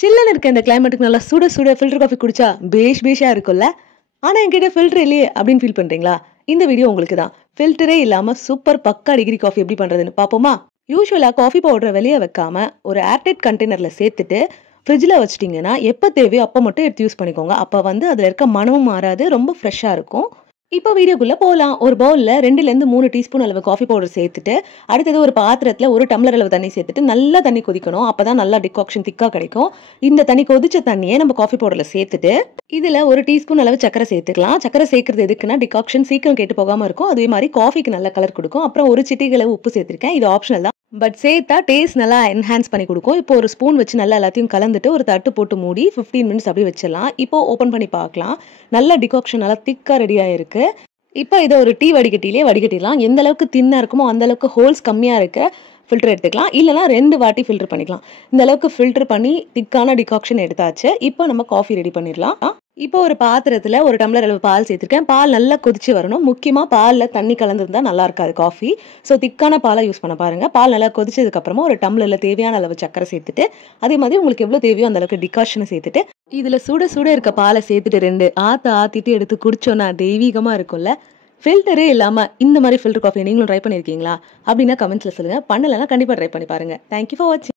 சில்லுன்னு இருக்க இந்த கிளைமேட்டுக்கு நல்லா சுட சுட ஃபில்டர் காஃபி குடிச்சா பேஷா இருக்கும்ல. ஆனா என்கிட்ட ஃபில்டர் இல்லையே அப்படின்னு ஃபீல் பண்றீங்களா? இந்த வீடியோ உங்களுக்கு தான். ஃபில்டரே இல்லாம சூப்பர் பக்கா டிகிரி காஃபி எப்படி பண்றதுன்னு பாப்போமா? யூசுவலா காஃபி பவுடரை வெளியே வைக்காம ஒரு ஏர்டைட் கண்டெய்னர்ல சேர்த்துட்டு ஃப்ரிட்ஜில் வச்சிட்டிங்கன்னா எப்போ தேவையோ அப்போ மட்டும் எடுத்து யூஸ் பண்ணிக்கோங்க. அப்போ வந்து அதில் இருக்க மனமும் மாறாது, ரொம்ப ஃப்ரெஷ்ஷாக இருக்கும். இப்போ வீடியோக்குள்ளே போகலாம். ஒரு பவுலில் 2லேருந்து 3 டீஸ்பூன் அளவு காஃபி பவுடர் சேர்த்துட்டு அடுத்தது ஒரு பாத்திரத்தில் 1 டம்ளர் அளவு தண்ணி சேர்த்துட்டு நல்லா தண்ணி கொதிக்கணும். அப்போ தான் நல்லா டிகாக்ஷன் திக்காக கிடைக்கும். இந்த தண்ணி கொதிச்ச தண்ணியை நம்ம காஃபி பவுடரில் சேர்த்துட்டு இதில் 1 டீஸ்பூன் அளவு சக்கரை சேர்த்துக்கலாம். சக்கரை சேர்க்கறது எதுக்குன்னா டிகாக்ஷன் சீக்கிரம் கெட்டு போகாமல் இருக்கும். அதே மாதிரி காஃபிக்கு நல்ல கலர் கொடுக்கும். அப்புறம் 1 சிட்டிகை அளவு உப்பு சேர்த்துருக்கேன். இது ஆப்ஷனல் தான், பட் சேர்த்தா டேஸ்ட் நல்லா என்ஹான்ஸ் பண்ணி கொடுக்கும். இப்போ ஒரு ஸ்பூன் வச்சு நல்லா எல்லாத்தையும் கலந்துட்டு ஒரு தட்டு போட்டு மூடி 15 மினிட்ஸ் அப்படியே வச்சிடலாம். இப்போ ஓப்பன் பண்ணி பார்க்கலாம். நல்ல டிகாக்ஷன் நல்லா திக்காக ரெடியாக இருக்கு. இப்போ இதை ஒரு டீ வடிகட்டிலே வடிகட்டிடலாம். எந்த அளவுக்கு தின்னா இருக்குமோ அந்த அளவுக்கு ஹோல்ஸ் கம்மியாக இருக்க ஃபில்டர் எடுத்துக்கலாம். இல்லைனா 2 வாட்டி ஃபில்டர் பண்ணிக்கலாம். இந்த அளவுக்கு ஃபில்டர் பண்ணி திக்கான டிகாக்ஷன் எடுத்தாச்சு. இப்போ நம்ம காஃபி ரெடி பண்ணிடலாம். இப்போ ஒரு பாத்திரத்தில் 1 டம்ளர் அளவு பால் சேர்த்துருக்கேன். பால் நல்லா கொதிச்சு வரணும். முக்கியமாக பாலில் தண்ணி கலந்துருந்தா நல்லா இருக்காது காஃபி. ஸோ திக்கான பாலை யூஸ் பண்ண பாருங்க. பால் நல்லா கொதிச்சதுக்கப்புறமா ஒரு டம்ளரில் தேவையான அளவு சக்கரை சேர்த்துட்டு அதே மாதிரி உங்களுக்கு எவ்வளோ தேவையோ அந்த அளவுக்கு டிகாஷனை சேர்த்துட்டு இதில் சுட சுட இருக்க பாலை சேர்த்துட்டு 2 ஆற்றிட்டு எடுத்து குடிச்சோன்னா தெய்வீகமாக இருக்கும்ல. ஃபில்டரே இல்லாமல் இந்த மாதிரி ஃபில்டர் காஃபி நீங்களும் ட்ரை பண்ணியிருக்கீங்களா? அப்படின்னா கமெண்ட்ஸில் சொல்லுங்கள். பண்ணலைன்னா கண்டிப்பாக ட்ரை பண்ணி பாருங்கள். தேங்க்யூ ஃபார் வாட்சிங்.